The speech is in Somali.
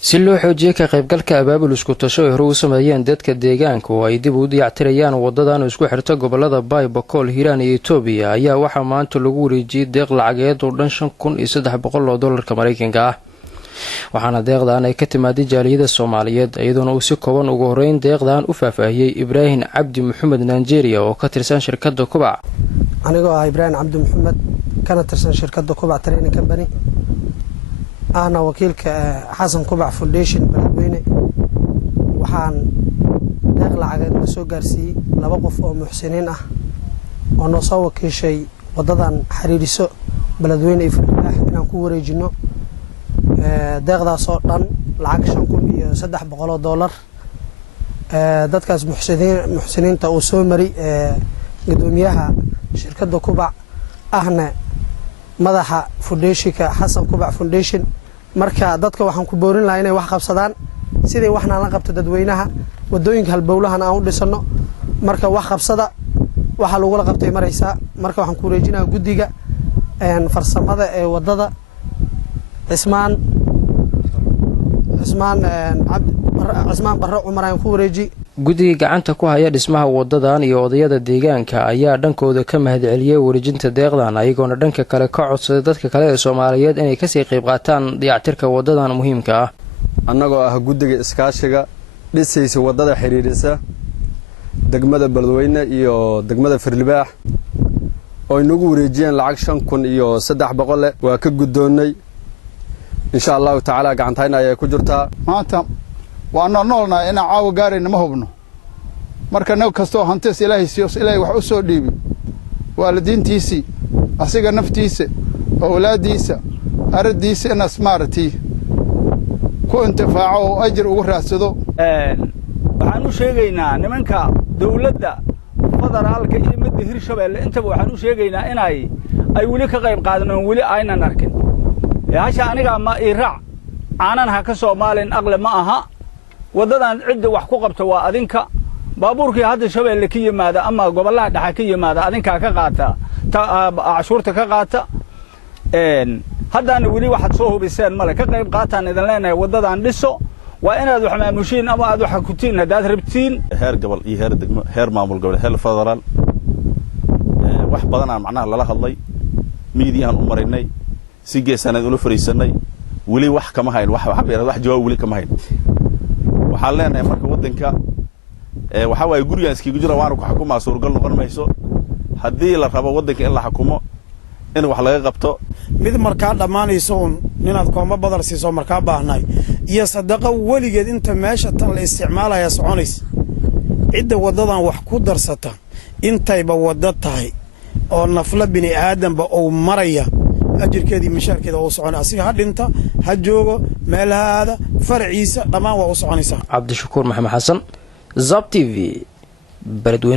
si loo xoojiyo ka qaybgalka abaabul isku tasho ay hore u sameeyeen dadka deegaanka oo ay dib u dayactirayaan wadadan isku xirta gobolada Baybakol, Hiiraan iyo Itoobiya ayaa waxaa maanta lagu wareejiyay deeq lacageed oo dhan $5,300 Mareykanka ah. waxaana deeqdan ay ka timaaday jaaliyada Soomaaliyeed iyadoo uu si kooban ugu horeyn deeqdan u faahfaahiyay Ibrahim Cabdi Maxamed Nigeria oo ka tirsan shirkadda Kubac. anigoo ah Ibrahim Cabdi Maxamed kana tirsan shirkadda Kubac Training Company أنا وكيل حسن كوبع فونديشن بلدوينة وحان داخل عقد مسوق جرسي لبقف أو محسنين ونصور كل شيء وضدان حريري سوق بلدوينة يفرق إحنا نكون ريجنو داخل صوتان العقشان كل يصدح $100 دتكاس محسنين تأوسو مري قدوميها شركة كوبع أهنا madaxa foundationka Xasan Kubac Foundation marka dadka waxaan ku boorin lahaa inay wax qabsadaan sidii waxna la qabto dadweynaha wadooyinka halbowlahan aan u dhisano marka wax qabsada waxa lagu la qabtay maraysa marka waxaan ku wareejinayaa gudiga farsamada ee wadada Cismaan Barre Cumar aan ku wareeji gudiga gacanta ku haya dhismaha wadadan iyo odayada deegaanka ayaa dhankooda ka mahadceliyay wareejinta deeqdan ayagoona dhanka kale ka codsaday dadka kale ee Soomaaliyeed inay ka sii qayb qaataan dayactirka wadadan muhiimka ah. annagoo ah gudiga iskaashiga dhisaysa wadada xiriirisa degmada Beledweyne iyo degmada Firlibaax oo inagu wareejiyeen lacag $5,300 waa ka gudoonay insha Allah ta'ala gacantayna ay ku jirtaa maanta waana noolna in caawa gaarayna ma hubno marka naw kasto hantiis Ilaahay siiyo Ilaahay wax u soo dhiibi waalidiintiisi asiga naftiisa awlaadiisa ardiisa in asmaarti ku intifaaco oo ajir ugu raadsado waxaan u sheegaynaa nimanka dawladda federaalka iyo midda Hirshabeelle intaba waxaan u sheegaynaa in ay wali ka qayb qaadanayaan wali aynan arkin yaasha aniga ma iraac aanan ha ka Soomaaliin aqle ma aha wadadan cid wax ku qabto waa adinka baabuurkii hadda Shabeelle ka yimaada ama gobolada dhaxa ka yimaada adinka ka qaata cashuurta ka qaata haddana wali waxaad soo hubiseen male ka qayb qaataan idan leenahay wadadan dhiso waa inaad wax maamushiin ama aad wax ku tiin hadaad rabtiin heer gobol iyo heer degmo heer maamul gobol heer federaal wax badan aan macnaha lala hadlay miidiyahan u marinay si geesanad ula fariisanay wali wax kama hayn wax jawaab wali kama hayn waxaan leenahay marka wadanka waxa way guriga iskiga jira waan ku xukumaa suurgal noqon mayso hadii la rabo wadanka in la xukumo in wax laga qabto mid markaa dhamaanayso ninaad kooma badal siiso markaa baahnay iyo sadaqa waligeed inta meesha tan la isticmaalaya soconays cidda wadadan wax ku darsata intayba wada tahay oo nafla bini aadanba oo maraya ajirkeedii mishaarkeeda oo socon asiga hadhinta ha joogo meelaha farciisa dhamaan waa u soconaysa. Cabdishakuur Maxamed Xasan, Zab TV, Beledweyne.